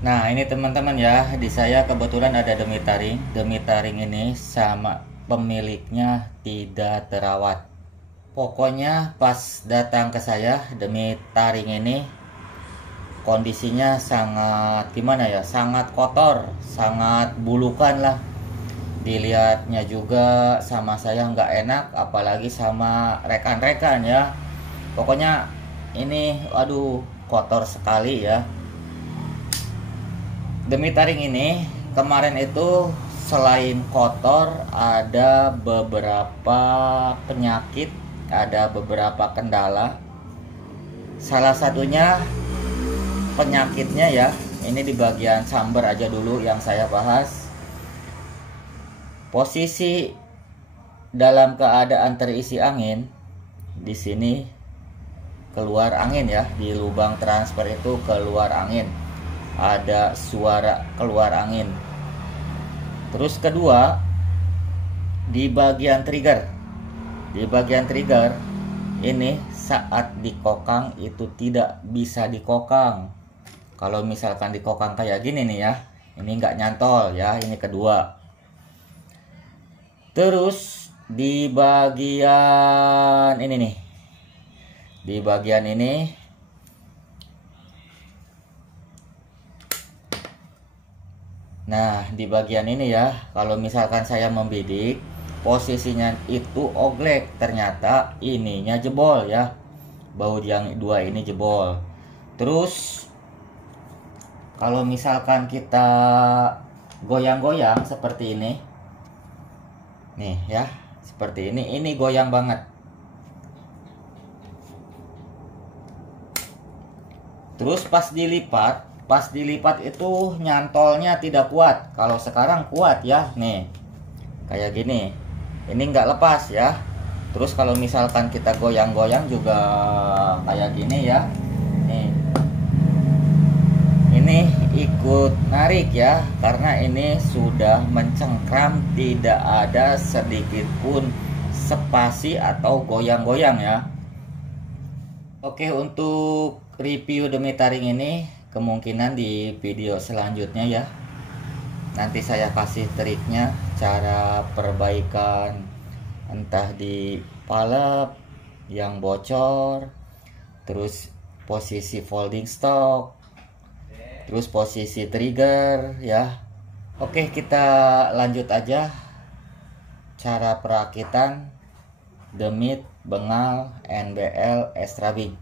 Nah, ini teman-teman ya, di saya kebetulan ada demi taring. Demi taring ini sama pemiliknya tidak terawat. Pokoknya pas datang ke saya, demi taring ini kondisinya sangat gimana ya? Sangat kotor, sangat bulukan lah. Dilihatnya juga sama saya nggak enak, apalagi sama rekan-rekan ya. Pokoknya ini, aduh, kotor sekali ya. Demi taring ini kemarin itu selain kotor ada beberapa penyakit, ada beberapa kendala. Salah satunya penyakitnya ya, ini di bagian chamber aja dulu yang saya bahas. Posisi dalam keadaan terisi angin, di sini keluar angin ya, di lubang transfer itu keluar angin. Ada suara keluar angin. Terus kedua, di bagian trigger. Di bagian trigger ini saat dikokang itu tidak bisa dikokang. Kalau misalkan dikokang kayak gini nih ya, ini nggak nyantol ya, ini kedua. Terus di bagian ini nih, di bagian ini nah, di bagian ini ya, kalau misalkan saya membidik, posisinya itu oglek, ternyata ininya jebol ya. Baut yang dua ini jebol. Terus kalau misalkan kita goyang-goyang seperti ini, nih ya, seperti ini goyang banget. Terus pas dilipat itu nyantolnya tidak kuat. Kalau sekarang kuat ya, nih kayak gini, ini nggak lepas ya. Terus kalau misalkan kita goyang-goyang juga kayak gini ya, nih ini ikut narik ya, karena ini sudah mencengkram, tidak ada sedikit pun spasi atau goyang-goyang ya. Oke, untuk review demi taring ini kemungkinan di video selanjutnya ya. Nanti saya kasih triknya, cara perbaikan entah di palep yang bocor, terus posisi folding stock, terus posisi trigger ya. Oke, kita lanjut aja cara perakitan demit bengal NBL extra big.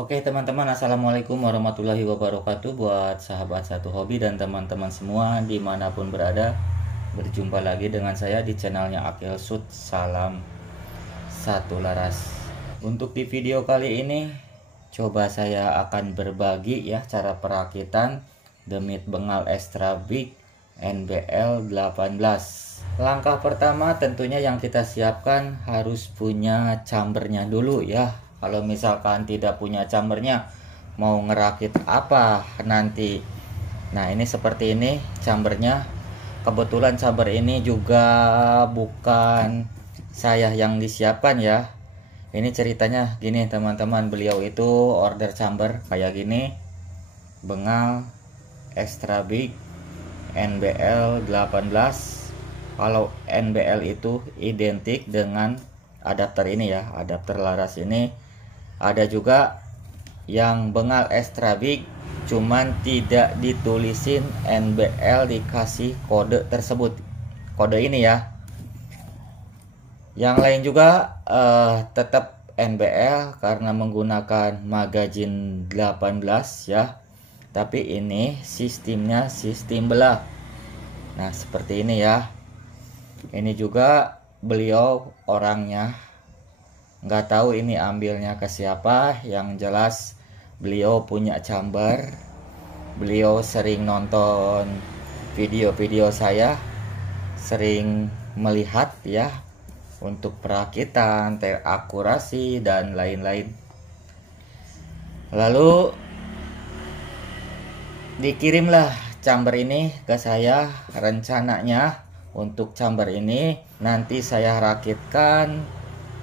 Oke teman-teman, assalamualaikum warahmatullahi wabarakatuh. Buat sahabat satu hobi dan teman-teman semua dimanapun berada, berjumpa lagi dengan saya di channelnya Akil Sud. Salam satu laras. Untuk di video kali ini coba saya akan berbagi ya cara perakitan demit bengal extra big NBL 18. Langkah pertama tentunya yang kita siapkan harus punya chambernya dulu ya. Kalau misalkan tidak punya chambernya, mau ngerakit apa nanti. Nah, ini seperti ini chambernya. Kebetulan chamber ini juga bukan saya yang disiapkan ya. Ini ceritanya gini teman-teman, beliau itu order chamber kayak gini, bengal extra big NBL 18. Kalau NBL itu identik dengan adapter ini ya, adapter laras ini. Ada juga yang bengal extra big, cuman tidak ditulisin NBL, dikasih kode tersebut, kode ini ya. Yang lain juga tetap NBL karena menggunakan magazin 18 ya, tapi ini sistemnya sistem belah. Nah seperti ini ya. Ini juga beliau orangnya nggak tahu ini ambilnya ke siapa, yang jelas beliau punya chamber. Beliau sering nonton video-video saya, sering melihat ya untuk perakitan, terakurasi dan lain-lain. Lalu dikirimlah chamber ini ke saya. Rencananya untuk chamber ini nanti saya rakitkan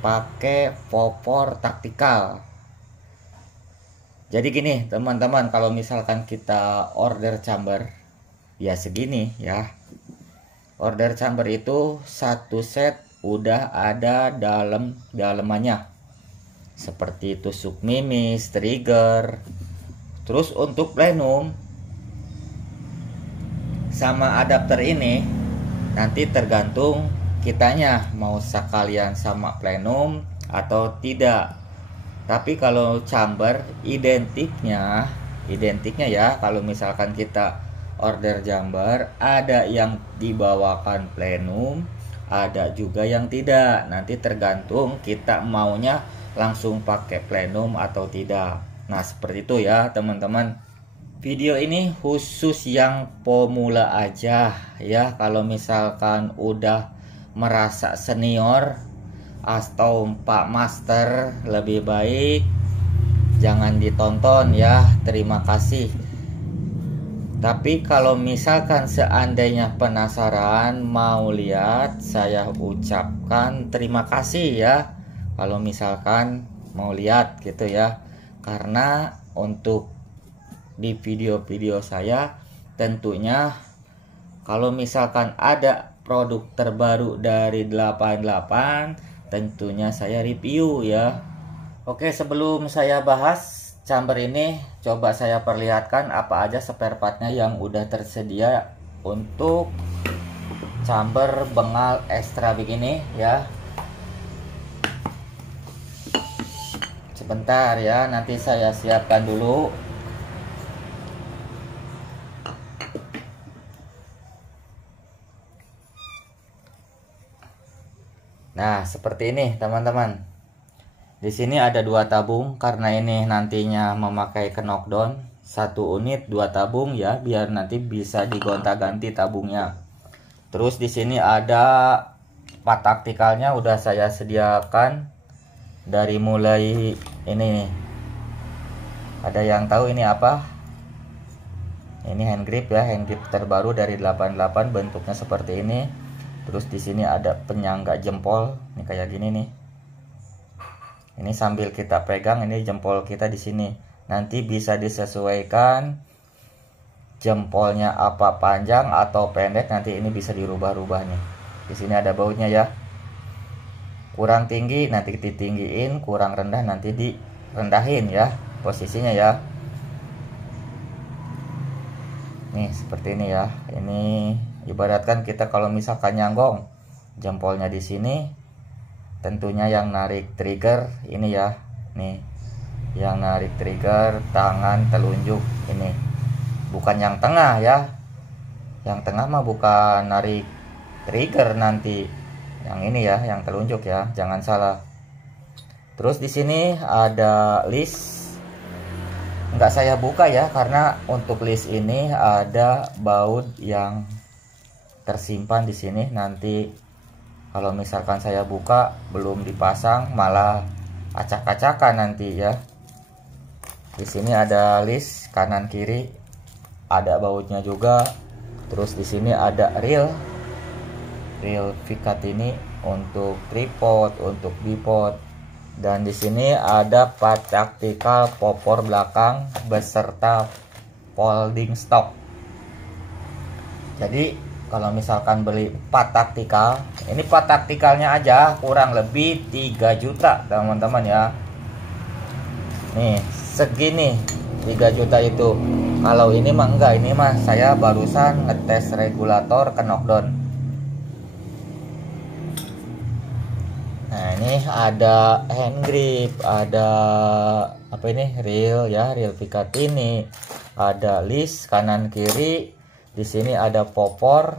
pakai popor taktikal. Jadi gini teman-teman, kalau misalkan kita order chamber ya segini ya. Order chamber itu satu set udah ada dalemannya. Seperti tusuk mimis, trigger. Terus untuk plenum sama adapter ini nanti tergantung kitanya mau sekalian sama plenum atau tidak. Tapi kalau chamber identiknya ya, kalau misalkan kita order chamber ada yang dibawakan plenum, ada juga yang tidak. Nanti tergantung kita maunya langsung pakai plenum atau tidak. Nah seperti itu ya teman-teman. Video ini khusus yang pemula aja ya. Kalau misalkan udah merasa senior atau Pak Master, lebih baik jangan ditonton ya. Terima kasih. Tapi kalau misalkan seandainya penasaran mau lihat, saya ucapkan terima kasih ya. Kalau misalkan mau lihat gitu ya. Karena untuk di video-video saya tentunya kalau misalkan ada produk terbaru dari 88 tentunya saya review ya. Oke, sebelum saya bahas chamber ini, coba saya perlihatkan apa aja spare partnya yang udah tersedia untuk chamber bengal extra begini ya. Sebentar ya, nanti saya siapkan dulu. Nah, seperti ini teman-teman. Di sini ada 2 tabung karena ini nantinya memakai knockdown 1 unit 2 tabung ya, biar nanti bisa digonta-ganti tabungnya. Terus di sini ada part taktikalnya udah saya sediakan dari mulai ini nih. Ada yang tahu ini apa? Ini hand grip ya, hand grip terbaru dari 88, bentuknya seperti ini. Terus di sini ada penyangga jempol, ini kayak gini nih. Ini sambil kita pegang, ini jempol kita di sini. Nanti bisa disesuaikan jempolnya apa panjang atau pendek, nanti ini bisa dirubah-rubah nih. Di sini ada bautnya ya. Kurang tinggi nanti ditinggiin, kurang rendah nanti direndahin ya posisinya ya. Nih seperti ini ya. Ini ibaratkan kita kalau misalkan nyanggong jempolnya di sini, tentunya yang narik trigger ini ya. Nih, yang narik trigger tangan telunjuk ini. Bukan yang tengah ya. Yang tengah mah bukan narik trigger nanti. Yang ini ya, yang telunjuk ya, jangan salah. Terus di sini ada list. Nggak saya buka ya, karena untuk list ini ada baut yang tersimpan di sini. Nanti kalau misalkan saya buka belum dipasang malah acak-acakan nanti ya. Di sini ada list kanan kiri, ada bautnya juga. Terus di sini ada reel Vicat ini untuk tripod, untuk bipod. Dan di sini ada part taktikal popor belakang beserta folding stock. Jadi kalau misalkan beli part taktikal, ini part taktikalnya aja kurang lebih 3 juta teman-teman ya. Nih segini 3 juta itu. Kalau ini mah enggak, ini mah saya barusan ngetes regulator ke knockdown. Nah ini ada hand grip, ada apa ini, reel ya, reel Vicat ini, ada list kanan kiri. Di sini ada popor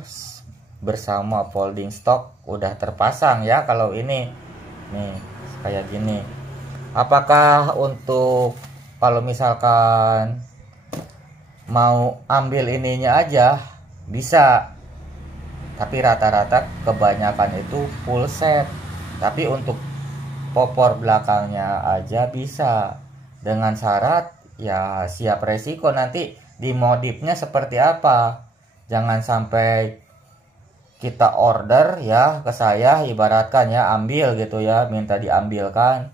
bersama folding stock udah terpasang ya. Kalau ini nih kayak gini. Apakah untuk kalau misalkan mau ambil ininya aja bisa, tapi rata-rata kebanyakan itu full set. Tapi untuk popor belakangnya aja bisa, dengan syarat ya siap resiko nanti dimodifnya seperti apa. Jangan sampai kita order ya ke saya, ibaratkan ya ambil gitu ya, minta diambilkan,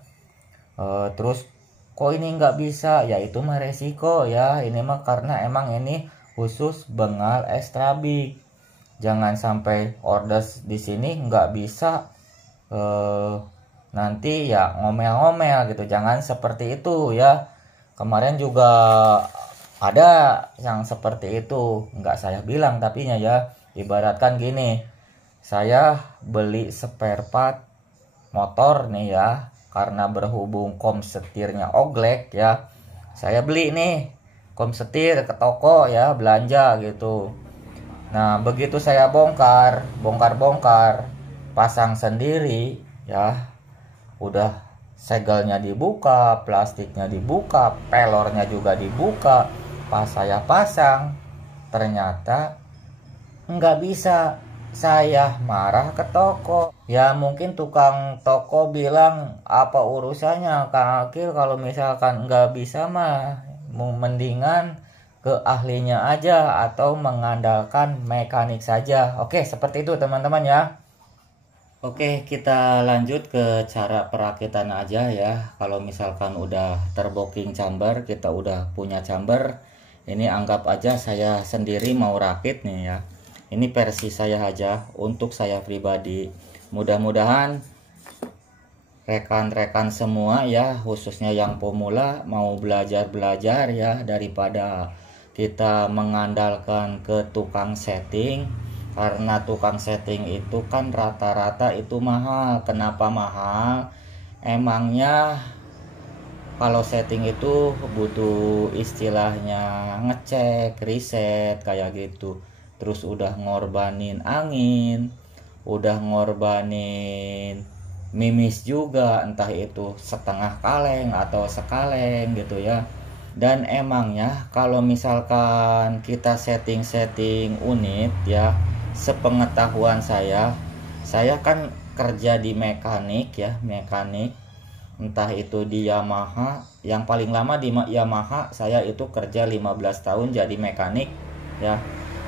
terus kok ini nggak bisa, ya itu mah resiko ya. Ini mah karena emang ini khusus bengal extra big. Jangan sampai order di sini nggak bisa, nanti ya ngomel-ngomel gitu. Jangan seperti itu ya. Kemarin juga ada yang seperti itu, nggak saya bilang tapinya ya. Ibaratkan gini, saya beli spare part motor nih ya, karena berhubung kom setirnya oglek ya, saya beli nih kom setir ke toko ya, belanja gitu. Nah begitu saya bongkar, pasang sendiri ya, udah segelnya dibuka, plastiknya dibuka, pelornya juga dibuka. Pas saya pasang, ternyata nggak bisa. Saya marah ke toko. Ya mungkin tukang toko bilang, apa urusannya Kang Akil, kalau misalkan nggak bisa mah mendingan ke ahlinya aja atau mengandalkan mekanik saja. Oke, seperti itu teman-teman ya. Oke, kita lanjut ke cara perakitan aja ya. Kalau misalkan udah terbooking chamber, kita udah punya chamber, ini anggap aja saya sendiri mau rakit nih ya. Ini versi saya aja, untuk saya pribadi. Mudah-mudahan rekan-rekan semua ya, khususnya yang pemula mau belajar-belajar ya, daripada kita mengandalkan ke tukang setting. Karena tukang setting itu kan rata-rata itu mahal. Kenapa mahal? Emangnya kalau setting itu butuh istilahnya ngecek, riset kayak gitu. Terus udah ngorbanin angin, udah ngorbanin mimis juga, entah itu setengah kaleng atau sekaleng gitu ya. Dan emangnya kalau misalkan kita setting-setting unit ya, sepengetahuan saya kan kerja di mekanik ya, entah itu di Yamaha. Yang paling lama di Yamaha saya itu kerja 15 tahun jadi mekanik ya.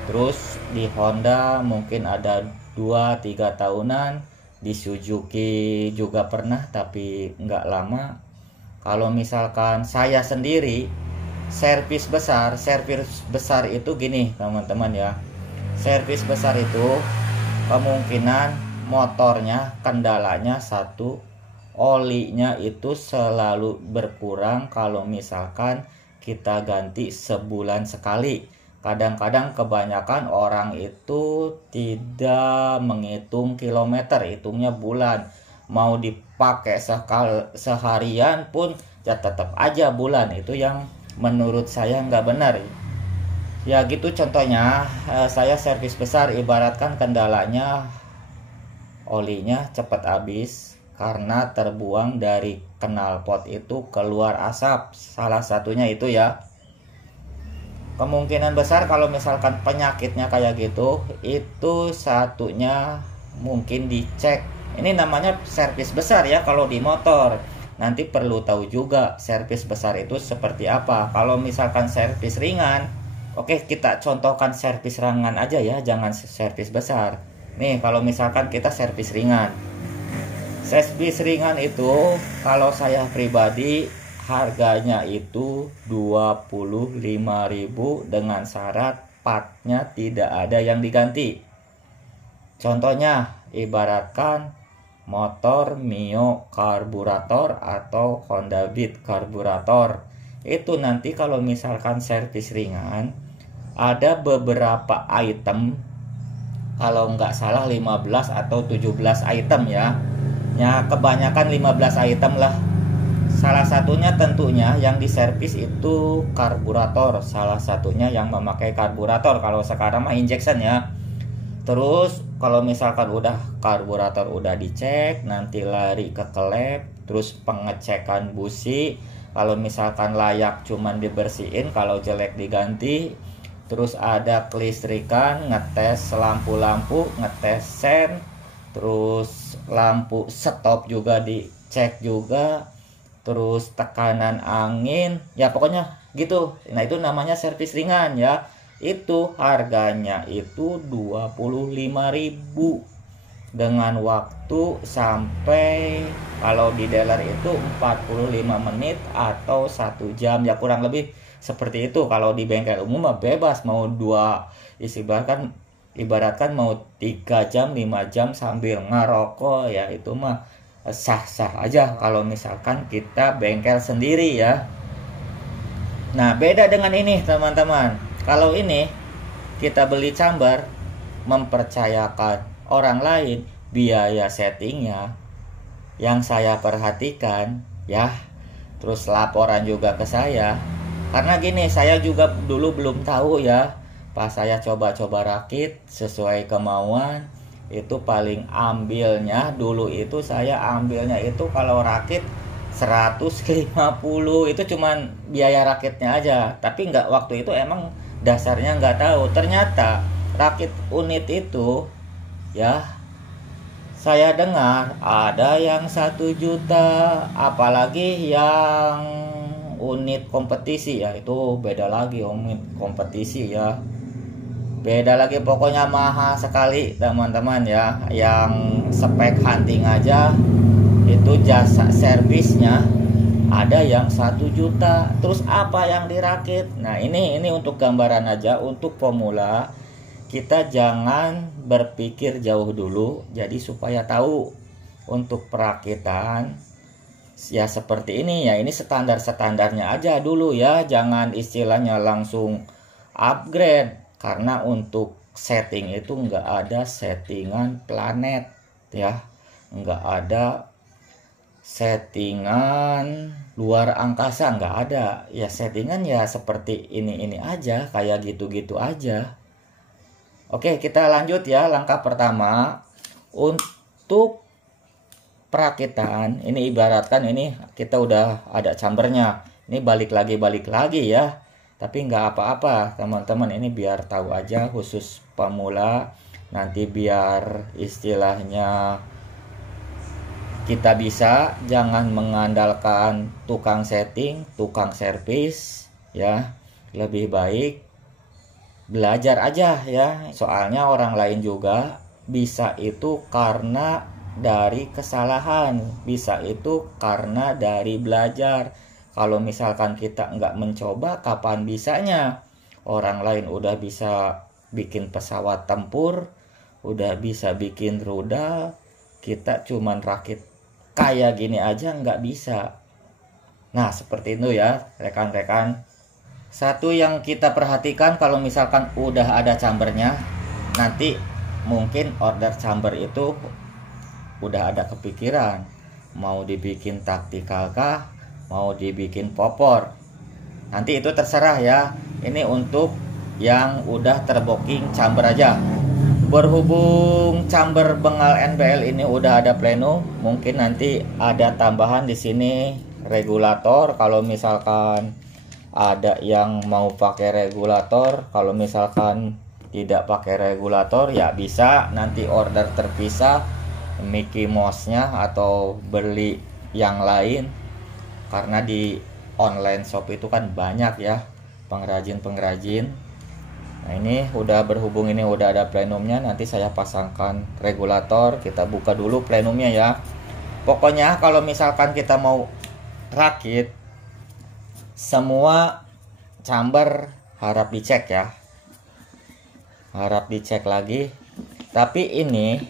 Terus di Honda mungkin ada 2-3 tahunan, di Suzuki juga pernah tapi nggak lama. Kalau misalkan saya sendiri servis besar itu gini teman-teman ya. Servis besar itu kemungkinan motornya kendalanya satu, olinya itu selalu berkurang kalau misalkan kita ganti sebulan sekali. Kadang-kadang kebanyakan orang itu tidak menghitung kilometer, hitungnya bulan. Mau dipakai seharian pun ya tetap aja bulan. Itu yang menurut saya nggak benar ya. Gitu contohnya, saya servis besar, ibaratkan kendalanya olinya cepat habis karena terbuang dari knalpot itu keluar asap, salah satunya itu ya. Kemungkinan besar kalau misalkan penyakitnya kayak gitu, itu satunya mungkin dicek. Ini namanya servis besar ya kalau di motor. Nanti perlu tahu juga servis besar itu seperti apa. Kalau misalkan servis ringan, oke, kita contohkan servis ringan aja ya, jangan servis besar. Nih kalau misalkan kita servis ringan. Servis ringan itu kalau saya pribadi harganya itu 25.000 dengan syarat partnya tidak ada yang diganti. Contohnya ibaratkan motor Mio karburator atau Honda Beat karburator. Itu nanti kalau misalkan servis ringan ada beberapa item, kalau nggak salah 15 atau 17 item ya. Ya kebanyakan 15 item lah. Salah satunya tentunya yang diservis itu karburator. Salah satunya yang memakai karburator. Kalau sekarang mah injection ya. Terus kalau misalkan udah karburator udah dicek, nanti lari ke klep, terus pengecekan busi. Kalau misalkan layak cuman dibersihin, kalau jelek diganti. Terus ada kelistrikan, ngetes lampu-lampu, ngetes sen, terus lampu stop juga dicek juga, terus tekanan angin, ya pokoknya gitu. Nah itu namanya servis ringan ya. Itu harganya itu 25.000 dengan waktu sampai kalau di dealer itu 45 menit atau 1 jam ya, kurang lebih seperti itu. Kalau di bengkel umum mah bebas mau ibaratkan mau 3 jam 5 jam sambil ngerokok ya, itu mah sah-sah aja kalau misalkan kita bengkel sendiri ya. Nah beda dengan ini teman-teman. Kalau ini kita beli chamber, mempercayakan orang lain biaya settingnya yang saya perhatikan ya, terus laporan juga ke saya. Karena gini, saya juga dulu belum tahu ya, pas saya coba-coba rakit sesuai kemauan itu paling ambilnya dulu itu saya ambilnya itu kalau rakit 150, itu cuman biaya rakitnya aja, tapi nggak, waktu itu emang dasarnya nggak tahu. Ternyata rakit unit itu ya, saya dengar ada yang 1 juta, apalagi yang unit kompetisi ya, itu beda lagi. Unit kompetisi ya beda lagi, pokoknya mahal sekali teman-teman ya. Yang spek hunting aja itu jasa servisnya ada yang 1 juta. Terus apa yang dirakit? Nah ini untuk gambaran aja, untuk pemula kita jangan berpikir jauh dulu, jadi supaya tahu untuk perakitan ya seperti ini ya. Ini standarnya aja dulu ya, jangan istilahnya langsung upgrade, karena untuk setting itu nggak ada settingan planet ya, nggak ada settingan luar angkasa, nggak ada ya. Settingan ya seperti ini aja, kayak gitu-gitu aja. Oke, kita lanjut ya. Langkah pertama untuk perakitan, ini ibaratkan ini kita udah ada chambernya, ini balik lagi ya, tapi nggak apa-apa teman-teman, ini biar tahu aja, khusus pemula. Nanti biar istilahnya kita bisa, jangan mengandalkan tukang setting, tukang servis ya. Lebih baik belajar aja ya. Soalnya orang lain juga bisa itu karena dari kesalahan, bisa itu karena dari belajar. Kalau misalkan kita nggak mencoba, kapan bisanya? Orang lain udah bisa bikin pesawat tempur, udah bisa bikin rudal, kita cuman rakit kayak gini aja nggak bisa. Nah seperti itu ya rekan-rekan. Satu yang kita perhatikan, kalau misalkan udah ada chambernya, nanti mungkin order chamber itu udah ada kepikiran mau dibikin taktikal kah, mau dibikin popor, nanti itu terserah ya. Ini untuk yang udah terbooking chamber aja. Berhubung chamber Bengal NBL ini udah ada pleno, mungkin nanti ada tambahan di sini regulator. Kalau misalkan ada yang mau pakai regulator, kalau misalkan tidak pakai regulator ya bisa nanti order terpisah Mickey Mouse-nya atau beli yang lain. Karena di online shop itu kan banyak ya pengrajin. Nah ini udah berhubung, ini udah ada plenumnya, nanti saya pasangkan regulator. Kita buka dulu plenumnya ya. Pokoknya kalau misalkan kita mau rakit, semua chamber harap dicek ya, harap dicek lagi. Tapi ini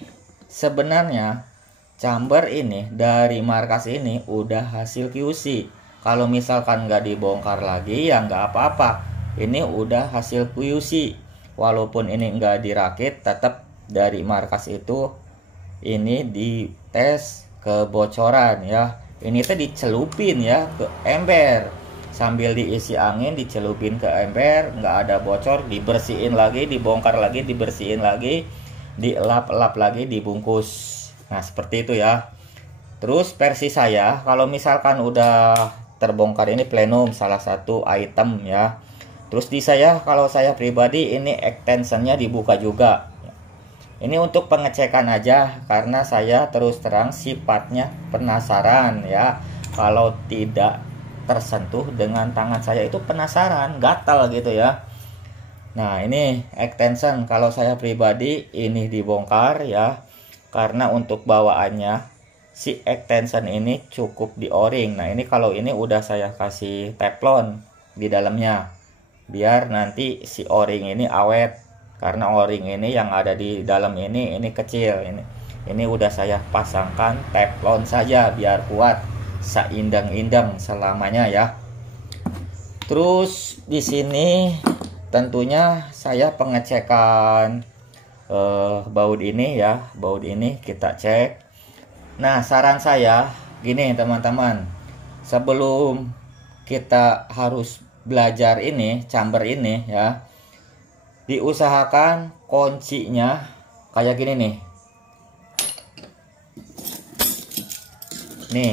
sebenarnya chamber ini dari markas ini udah hasil QC. Kalau misalkan nggak dibongkar lagi ya nggak apa-apa, ini udah hasil QC. Walaupun ini nggak dirakit, tetap dari markas itu ini dites kebocoran ya. Ini tuh dicelupin ya ke ember, sambil diisi angin dicelupin ke ember, nggak ada bocor, dibersihin lagi, dibongkar lagi, dibersihin lagi, dielap-elap lagi, dibungkus. Nah seperti itu ya. Terus versi saya, kalau misalkan udah terbongkar, ini plenum salah satu item ya. Terus di saya, kalau saya pribadi, ini extensionnya dibuka juga. Ini untuk pengecekan aja, karena saya terus terang sifatnya penasaran ya. Kalau tidak tersentuh dengan tangan saya itu penasaran, gatal gitu ya. Nah ini extension kalau saya pribadi ini dibongkar ya, karena untuk bawaannya si extension ini cukup di o-ring. Nah ini kalau ini udah saya kasih teflon di dalamnya biar nanti si o-ring ini awet, karena o-ring ini yang ada di dalam ini kecil. Ini udah saya pasangkan teflon saja biar kuat seindang-indang selamanya ya. Terus di sini tentunya saya pengecekan baut ini ya, baut ini kita cek. Nah saran saya gini teman-teman, sebelum kita harus belajar ini chamber ini ya, diusahakan kuncinya kayak gini nih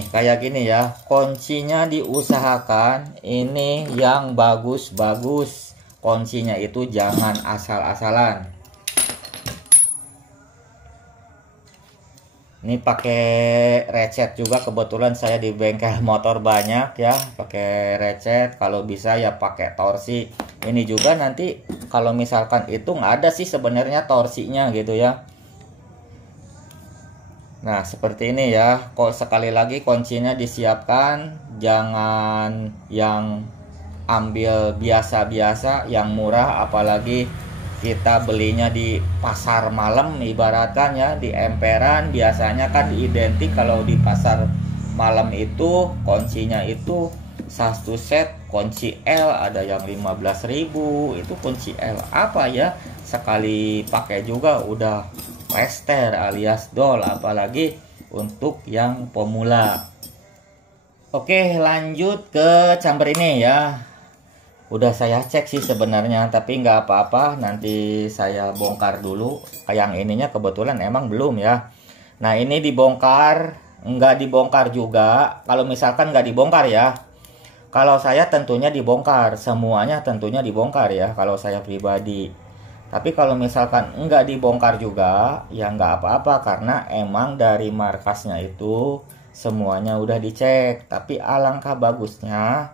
kayak gini ya, kuncinya diusahakan ini yang bagus-bagus, kuncinya itu jangan asal-asalan. Ini pakai recet juga, kebetulan saya di bengkel motor banyak ya, pakai recet. Kalau bisa ya pakai torsi. Ini juga nanti kalau misalkan itu nggak ada sih sebenarnya torsinya gitu ya. Nah seperti ini ya. Kok sekali lagi kuncinya disiapkan, jangan yang ambil biasa-biasa, yang murah, apalagi kita belinya di pasar malam ibaratkan ya, di emperan biasanya kan identik kalau di pasar malam itu kuncinya itu satu set kunci L ada yang 15.000, itu kunci L apa ya, sekali pakai juga udah pester alias dol, apalagi untuk yang pemula. Oke lanjut ke chamber ini ya. Udah saya cek sih sebenarnya, tapi nggak apa-apa, nanti saya bongkar dulu. Yang ininya kebetulan emang belum ya. Nah ini dibongkar, nggak dibongkar juga. Kalau misalkan nggak dibongkar ya, kalau saya tentunya dibongkar, semuanya tentunya dibongkar ya kalau saya pribadi. Tapi kalau misalkan nggak dibongkar juga ya nggak apa-apa, karena emang dari markasnya itu semuanya udah dicek. Tapi alangkah bagusnya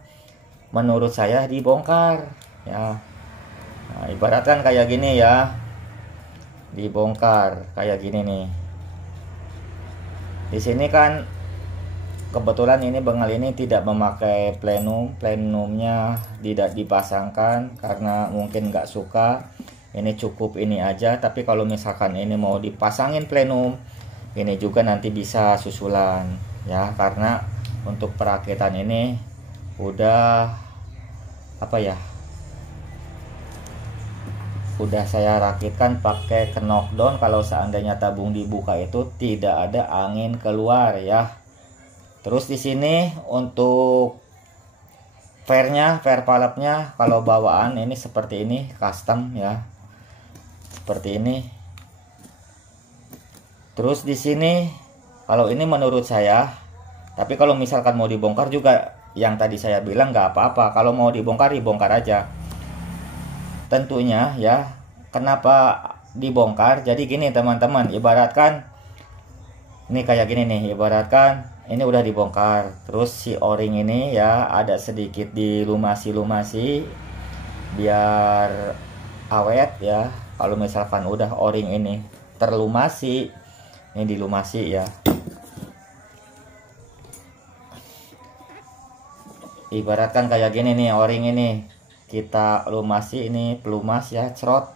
menurut saya dibongkar ya. Nah, ibaratkan kayak gini ya, dibongkar kayak gini nih. Di sini kan kebetulan ini bengal ini tidak memakai plenum, plenumnya tidak dipasangkan karena mungkin nggak suka. Ini cukup ini aja, tapi kalau misalkan ini mau dipasangin plenum, ini juga nanti bisa susulan ya, karena untuk perakitan ini udah apa ya, udah saya rakitkan pakai knockdown. Kalau seandainya tabung dibuka itu tidak ada angin keluar ya. Terus di sini untuk fairnya, fair palapnya kalau bawaan ini seperti ini, custom ya, seperti ini. Terus di sini kalau ini menurut saya, tapi kalau misalkan mau dibongkar juga yang tadi saya bilang nggak apa-apa, kalau mau dibongkar dibongkar aja tentunya ya. Kenapa dibongkar? Jadi gini teman-teman, ibaratkan ini kayak gini nih, ibaratkan ini udah dibongkar, terus si o-ring ini ya ada sedikit dilumasi-lumasi biar awet ya. Kalau misalkan udah o-ring ini terlumasi, ini dilumasi ya, ibaratkan kayak gini nih, o-ring ini kita lumasi, ini pelumas ya, cerot.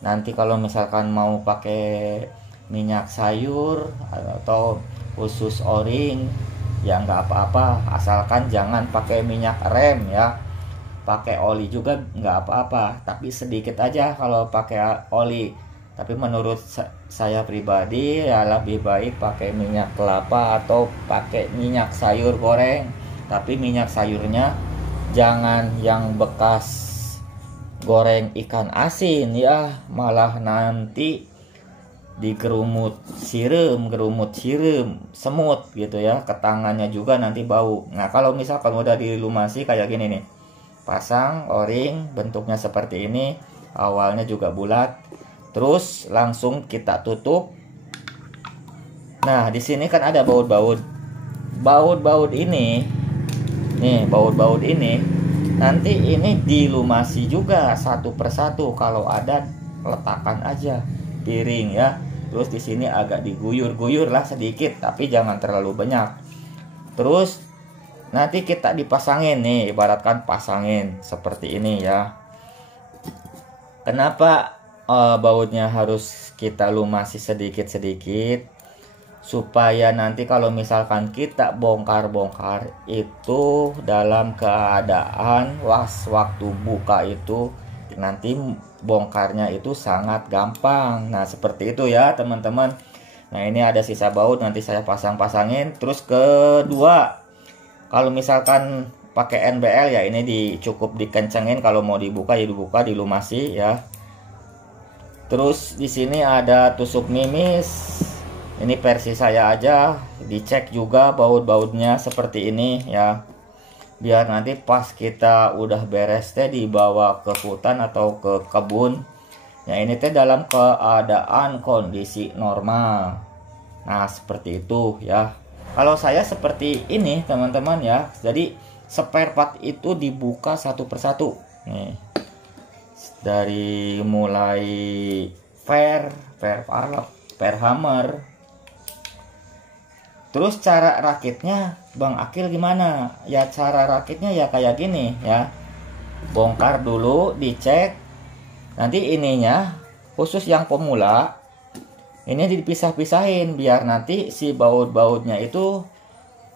Nanti kalau misalkan mau pakai minyak sayur atau khusus o-ring ya nggak apa-apa, asalkan jangan pakai minyak rem ya. Pakai oli juga nggak apa-apa, tapi sedikit aja kalau pakai oli. Tapi menurut saya pribadi ya lebih baik pakai minyak kelapa atau pakai minyak sayur goreng. Tapi minyak sayurnya jangan yang bekas goreng ikan asin ya, malah nanti digerumut sirum, semut gitu ya, ke tangannya juga nanti bau. Nah kalau misalkan udah dilumasi kayak gini nih, pasang o-ring bentuknya seperti ini, awalnya juga bulat, terus langsung kita tutup. Nah di sini kan ada baut-baut ini nih baut-baut ini nanti ini dilumasi juga satu persatu. Kalau ada letakkan aja piring ya. Terus di sini agak diguyur-guyur lah sedikit, tapi jangan terlalu banyak. Terus nanti kita dipasangin nih, ibaratkan pasangin seperti ini ya. Kenapa bautnya harus kita lumasi sedikit-sedikit? Supaya nanti kalau misalkan kita bongkar-bongkar itu dalam keadaan waktu buka itu nanti bongkarnya itu sangat gampang. Nah seperti itu ya teman-teman. Nah ini ada sisa baut, nanti saya pasang-pasangin. Terus kedua, kalau misalkan pakai NBL ya ini cukup dikencengin, kalau mau dibuka ya dibuka, dilumasi ya. Terus di sini ada tusuk mimis. Ini versi saya aja, dicek juga baut-bautnya seperti ini ya. Biar nanti pas kita udah beres teh dibawa ke hutan atau ke kebun. Ya ini teh dalam keadaan kondisi normal. Nah seperti itu ya. Kalau saya seperti ini teman-teman ya. Jadi spare part itu dibuka satu persatu. Nih. Dari mulai fair valve, fair hammer. Terus cara rakitnya Bang Akil gimana? Ya cara rakitnya ya kayak gini ya. Bongkar dulu, dicek. Nanti ininya khusus yang pemula ini dipisah-pisahin biar nanti si baut-bautnya itu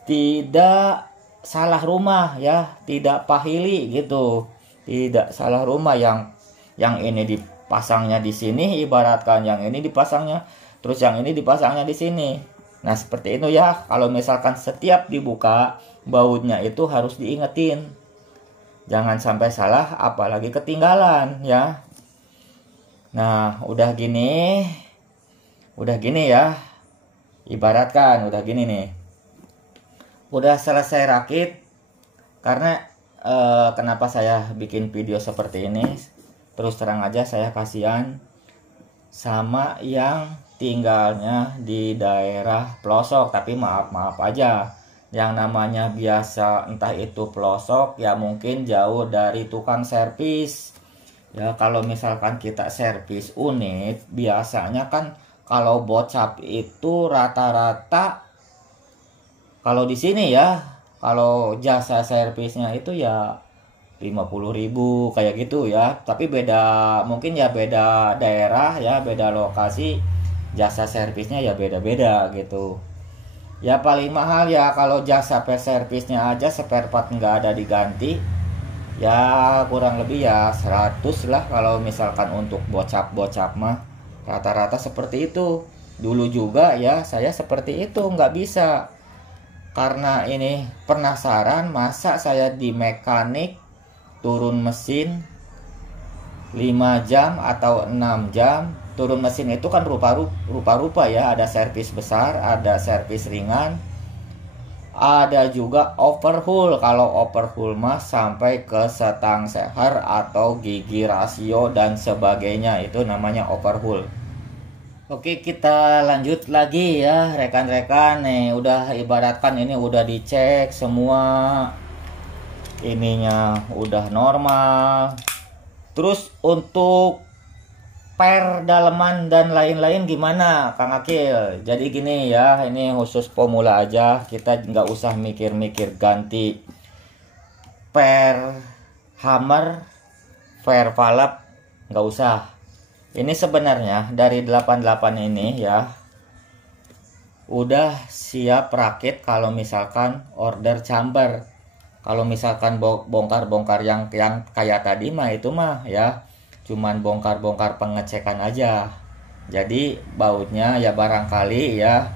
tidak salah rumah ya, tidak pahili gitu. Tidak salah rumah, yang ini dipasangnya di sini, ibaratkan yang ini dipasangnya, terus yang ini dipasangnya di sini. Nah seperti itu ya. Kalau misalkan setiap dibuka bautnya itu harus diingetin, jangan sampai salah apalagi ketinggalan ya. Nah udah gini ya, ibaratkan udah gini nih, udah selesai rakit. Karena kenapa saya bikin video seperti ini, terus terang aja saya kasihan sama yang tinggalnya di daerah pelosok. Tapi maaf aja, yang namanya biasa entah itu pelosok ya mungkin jauh dari tukang servis ya. Kalau misalkan kita servis unit biasanya kan kalau bocap itu rata-rata, kalau di sini ya, kalau jasa servisnya itu ya 50.000 kayak gitu ya. Tapi beda, mungkin ya beda daerah ya, beda lokasi, jasa servisnya ya beda-beda gitu. Ya paling mahal ya kalau jasa servisnya aja spare part nggak ada diganti ya kurang lebih ya 100 lah. Kalau misalkan untuk bocap mah rata-rata seperti itu. Dulu juga ya saya seperti itu, nggak bisa. Karena ini penasaran, masa saya di mekanik turun mesin 5 jam atau 6 jam. Turun mesin itu kan rupa-rupa ya, ada servis besar, ada servis ringan, ada juga overhaul. Kalau overhaul mah sampai ke setang seher atau gigi rasio dan sebagainya, itu namanya overhaul. Oke, kita lanjut lagi ya rekan-rekan. Nih udah ibaratkan ini udah dicek semua, ininya udah normal. Terus untuk per daleman dan lain-lain gimana Kang Akil? Jadi gini ya, ini khusus pemula aja, kita nggak usah mikir-mikir ganti per hammer, per valve, nggak usah. Ini sebenarnya dari 88 ini ya udah siap rakit kalau misalkan order chamber. Kalau misalkan bongkar-bongkar yang kayak tadi mah itu mah ya cuman bongkar-bongkar pengecekan aja. Jadi bautnya ya barangkali ya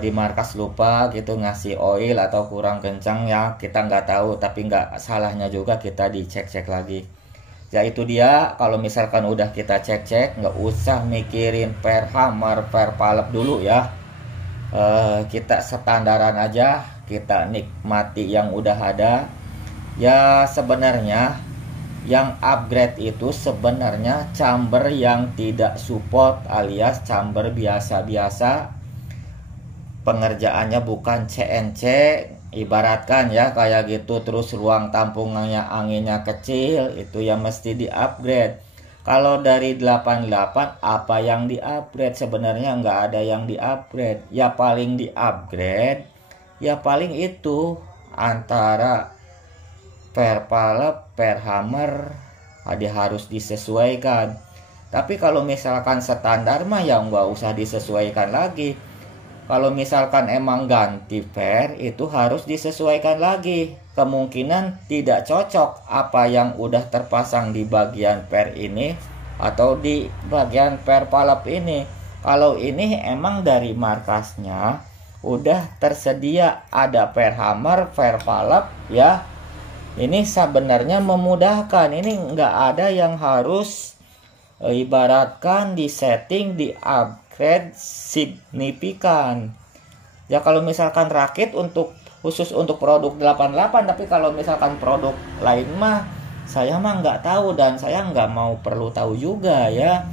di markas lupa gitu ngasih oil atau kurang kencang ya, kita nggak tahu. Tapi nggak salahnya juga kita dicek-cek lagi. Ya itu dia, kalau misalkan udah kita cek-cek nggak usah mikirin per hammer, per valve dulu ya. Kita standaran aja, kita nikmati yang udah ada. Ya sebenarnya yang upgrade itu sebenarnya chamber yang tidak support alias chamber biasa-biasa. Pengerjaannya bukan CNC, ibaratkan ya kayak gitu, terus ruang tampungnya anginnya kecil, itu yang mesti di-upgrade. Kalau dari 88 apa yang di-upgrade? Sebenarnya nggak ada yang di-upgrade. Ya paling di-upgrade ya paling itu antara per palep, per hammer, harus disesuaikan. Tapi kalau misalkan standar mah ya nggak usah disesuaikan lagi. Kalau misalkan emang ganti per, itu harus disesuaikan lagi. Kemungkinan tidak cocok apa yang udah terpasang di bagian per ini atau di bagian per palep ini. Kalau ini emang dari markasnya udah tersedia ada per hammer, per palep ya. Ini sebenarnya memudahkan. Ini nggak ada yang harus ibaratkan di setting, di upgrade signifikan. Ya kalau misalkan rakit khusus untuk produk 88, tapi kalau misalkan produk lain mah saya mah nggak tahu dan saya nggak mau perlu tahu juga ya.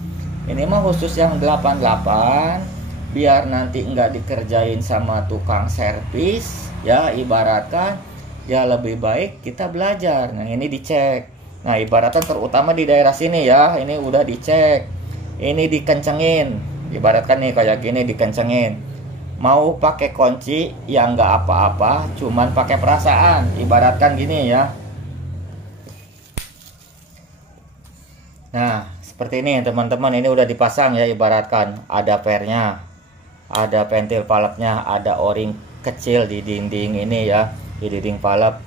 Ini mah khusus yang 88 biar nanti nggak dikerjain sama tukang servis ya, ibaratkan ya lebih baik kita belajar. Nah ini dicek. Nah ibaratkan terutama di daerah sini ya, ini udah dicek, ini dikencengin, ibaratkan nih kayak gini dikencengin. Mau pakai kunci yang nggak apa-apa, cuman pakai perasaan, ibaratkan gini ya. Nah seperti ini teman-teman, ini udah dipasang ya, ibaratkan ada pernya, ada pentil palepnya, ada o-ring kecil di dinding ini ya, di dinding palep.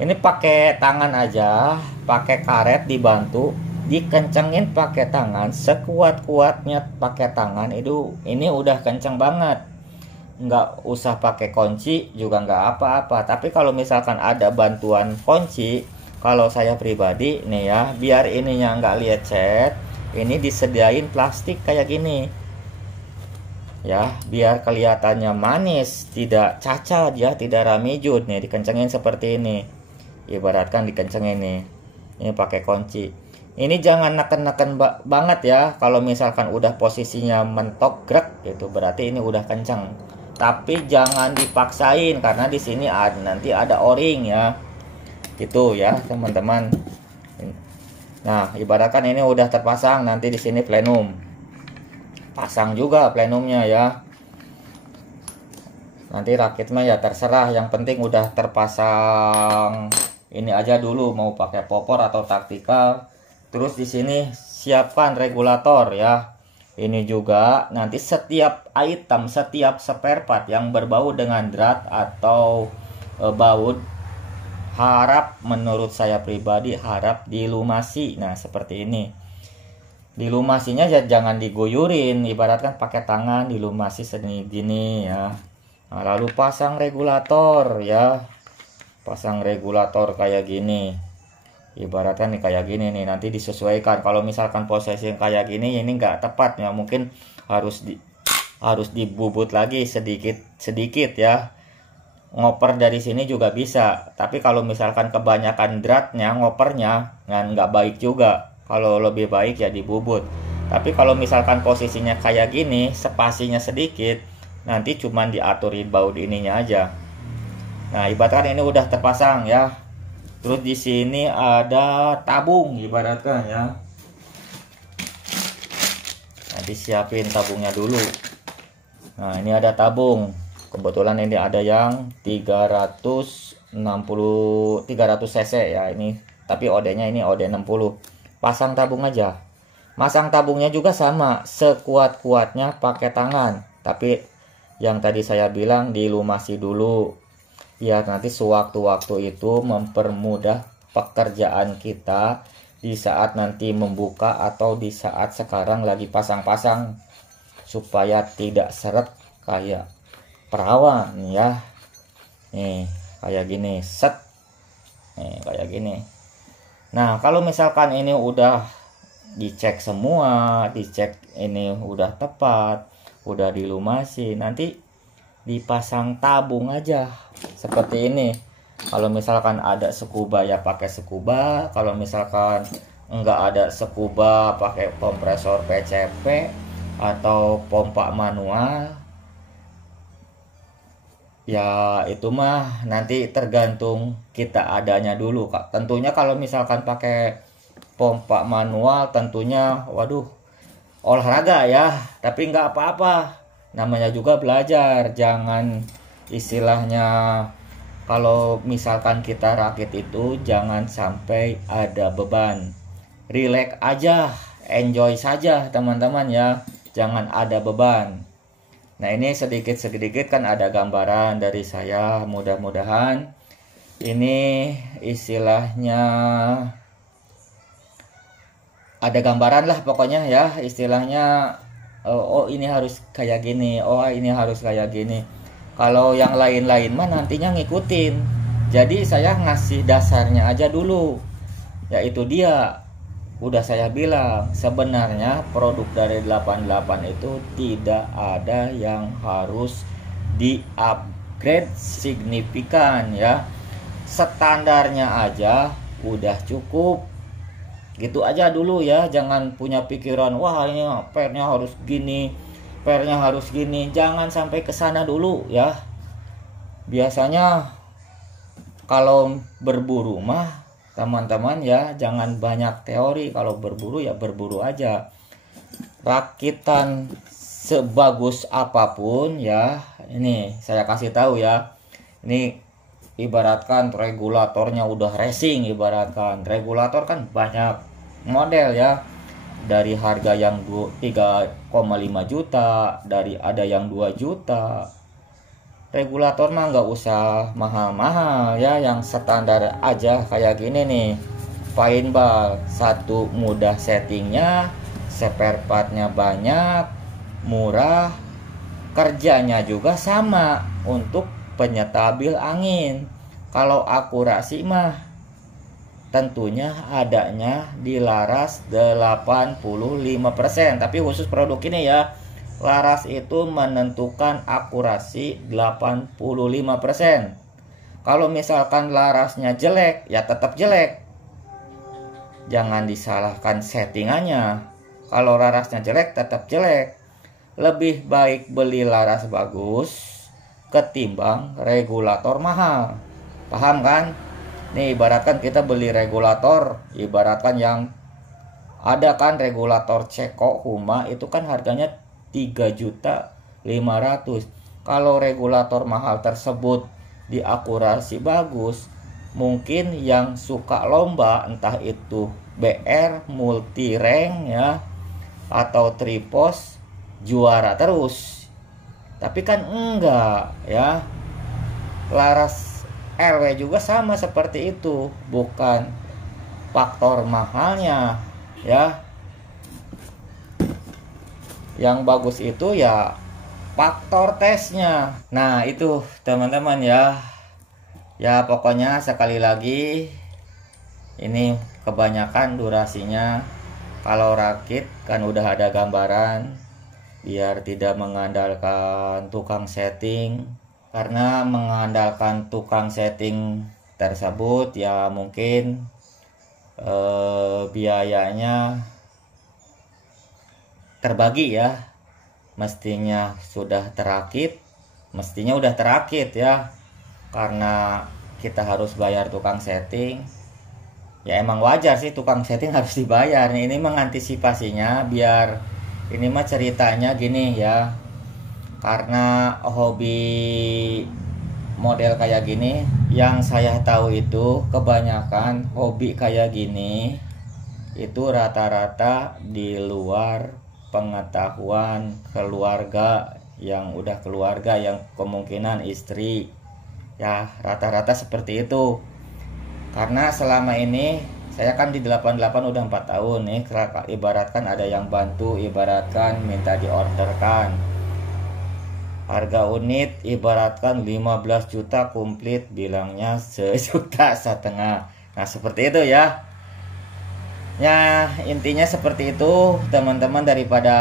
Ini pakai tangan aja, pakai karet dibantu, dikencengin pakai tangan, sekuat-kuatnya pakai tangan. Ini udah kenceng banget. Nggak usah pakai kunci juga nggak apa-apa. Tapi kalau misalkan ada bantuan kunci, kalau saya pribadi nih ya, biar ininya nggak lecet, ini disediain plastik kayak gini. Ya, biar kelihatannya manis, tidak cacat ya, tidak ramijut nih, dikencengin seperti ini. Ibaratkan dikencengin nih, ini pakai kunci. Ini jangan neken-neken banget ya. Kalau misalkan udah posisinya mentok grek gitu, berarti ini udah kenceng. Tapi jangan dipaksain karena di sini nanti ada o-ring ya, gitu ya teman-teman. Nah ibaratkan ini udah terpasang, nanti di sini plenum, pasang juga plenumnya ya. Nanti rakit mah ya terserah, yang penting udah terpasang ini aja dulu, mau pakai popor atau taktikal. Terus di sini siapkan regulator ya. Ini juga nanti setiap item, setiap spare part yang berbau dengan drat atau baut, menurut saya pribadi harap dilumasi. Nah seperti ini, dilumasinya jangan diguyurin, ibaratkan pakai tangan dilumasi segini ya. Nah, lalu pasang regulator ya, pasang regulator kayak gini, ibaratkan nih kayak gini nih, nanti disesuaikan. Kalau misalkan posisi yang kayak gini ini nggak tepat ya, mungkin harus dibubut lagi sedikit ya. Ngoper dari sini juga bisa, tapi kalau misalkan kebanyakan dratnya ngopernya nggak baik juga. Kalau lebih baik ya dibubut. Tapi kalau misalkan posisinya kayak gini, spasinya sedikit, nanti cuman diaturin baut ininya aja. Nah ibaratkan ini udah terpasang ya. Terus di sini ada tabung ibaratkan ya. Nanti siapin tabungnya dulu. Nah ini ada tabung. Kebetulan ini ada yang 300 cc ya ini. Tapi OD-nya ini OD 60. Pasang tabung aja. Masang tabungnya juga sama, sekuat-kuatnya pakai tangan. Tapi yang tadi saya bilang dilumasi dulu. Ya nanti sewaktu-waktu itu mempermudah pekerjaan kita di saat nanti membuka atau di saat sekarang lagi pasang-pasang, supaya tidak seret kayak perawan ya. Nih kayak gini, set. Nih kayak gini. Nah kalau misalkan ini udah dicek semua, dicek ini udah tepat, udah dilumasi, nanti dipasang tabung aja seperti ini. Kalau misalkan ada scuba ya pakai scuba, kalau misalkan enggak ada scuba pakai kompresor PCP atau pompa manual Ya itu mah nanti tergantung kita adanya dulu Kak. Tentunya kalau misalkan pakai pompa manual tentunya waduh olahraga ya, tapi nggak apa-apa. Namanya juga belajar, jangan istilahnya kalau misalkan kita rakit itu jangan sampai ada beban. Relax aja, enjoy saja teman-teman ya, jangan ada beban. Nah ini sedikit-sedikit kan ada gambaran dari saya, mudah-mudahan ini istilahnya ada gambaran lah pokoknya ya, istilahnya oh ini harus kayak gini, oh ini harus kayak gini. Kalau yang lain-lain mah nantinya ngikutin. Jadi saya ngasih dasarnya aja dulu. Yaitu dia udah saya bilang sebenarnya produk dari 88 itu tidak ada yang harus di-upgrade signifikan ya. Standarnya aja udah cukup. Gitu aja dulu ya, jangan punya pikiran wah ini pernya harus gini, pernya harus gini. Jangan sampai ke sana dulu ya. Biasanya kalau berburu mah teman-teman ya jangan banyak teori, kalau berburu ya berburu aja. Rakitan sebagus apapun ya, ini saya kasih tahu ya, ini ibaratkan regulatornya udah racing, ibaratkan regulator kan banyak model ya, dari harga yang 3,5 juta, dari ada yang 2 juta. Regulator mah nggak usah mahal-mahal ya, yang standar aja kayak gini nih. Paintball satu, mudah settingnya, spare partnya banyak, murah, kerjanya juga sama untuk penyetabil angin. Kalau akurasi mah tentunya adanya di laras 85%, tapi khusus produk ini ya, laras itu menentukan akurasi 85%. Kalau misalkan larasnya jelek, ya tetap jelek. Jangan disalahkan settingannya. Kalau larasnya jelek, tetap jelek. Lebih baik beli laras bagus ketimbang regulator mahal. Paham kan? Nih ibaratkan kita beli regulator, ibaratkan yang ada kan regulator Ceko Huma itu kan harganya 3.500.000. Kalau regulator mahal tersebut diakurasi bagus, mungkin yang suka lomba entah itu BR, multi rank ya atau tripos juara terus. Tapi kan enggak ya. Laras RW juga sama seperti itu, bukan faktor mahalnya ya. Yang bagus itu ya faktor tesnya. Nah itu teman-teman ya. Ya pokoknya sekali lagi ini kebanyakan durasinya. Kalau rakit kan udah ada gambaran, biar tidak mengandalkan tukang setting. Karena mengandalkan tukang setting tersebut ya mungkin biayanya terbagi ya, mestinya udah terakit ya, karena kita harus bayar tukang setting ya, emang wajar sih tukang setting harus dibayar. Ini mengantisipasinya biar ini mah ceritanya gini ya, karena hobi model kayak gini yang saya tahu itu kebanyakan hobi kayak gini itu rata-rata di luar pengetahuan keluarga, yang udah keluarga, yang kemungkinan istri ya, rata-rata seperti itu. Karena selama ini saya kan di 88 udah 4 tahun nih, ibaratkan ada yang bantu, ibaratkan minta diorderkan harga unit, ibaratkan 15 juta komplit, bilangnya 1,5 juta. Nah seperti itu ya. Ya intinya seperti itu teman-teman, daripada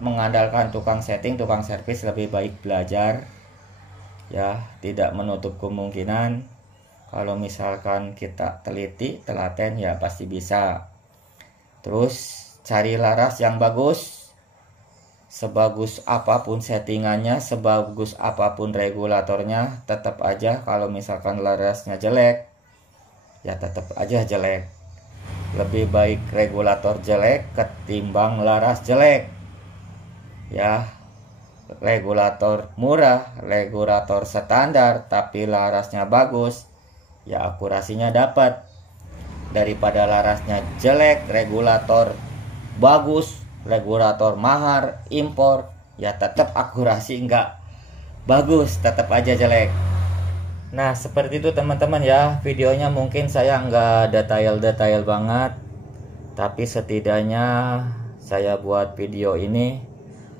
mengandalkan tukang setting, tukang servis, lebih baik belajar ya. Tidak menutup kemungkinan kalau misalkan kita teliti, telaten ya pasti bisa. Terus cari laras yang bagus, sebagus apapun settingannya, sebagus apapun regulatornya, tetap aja kalau misalkan larasnya jelek, ya tetap aja jelek. Lebih baik regulator jelek ketimbang laras jelek. Ya, regulator murah, regulator standar tapi larasnya bagus, ya akurasinya dapat. Daripada larasnya jelek, regulator bagus, regulator mahal impor, ya tetap akurasi enggak bagus, tetap aja jelek. Nah seperti itu teman-teman ya. Videonya mungkin saya enggak detail-detail banget, tapi setidaknya saya buat video ini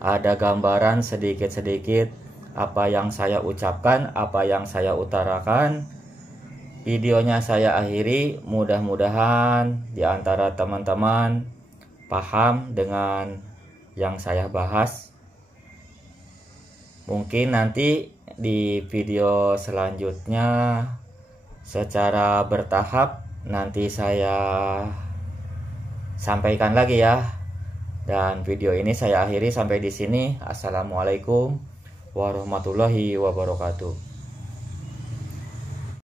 ada gambaran sedikit-sedikit apa yang saya ucapkan, apa yang saya utarakan. Videonya saya akhiri, mudah-mudahan di antara teman-teman paham dengan yang saya bahas. Mungkin nanti di video selanjutnya secara bertahap nanti saya sampaikan lagi ya. Dan video ini saya akhiri sampai di sini. Assalamualaikum warahmatullahi wabarakatuh.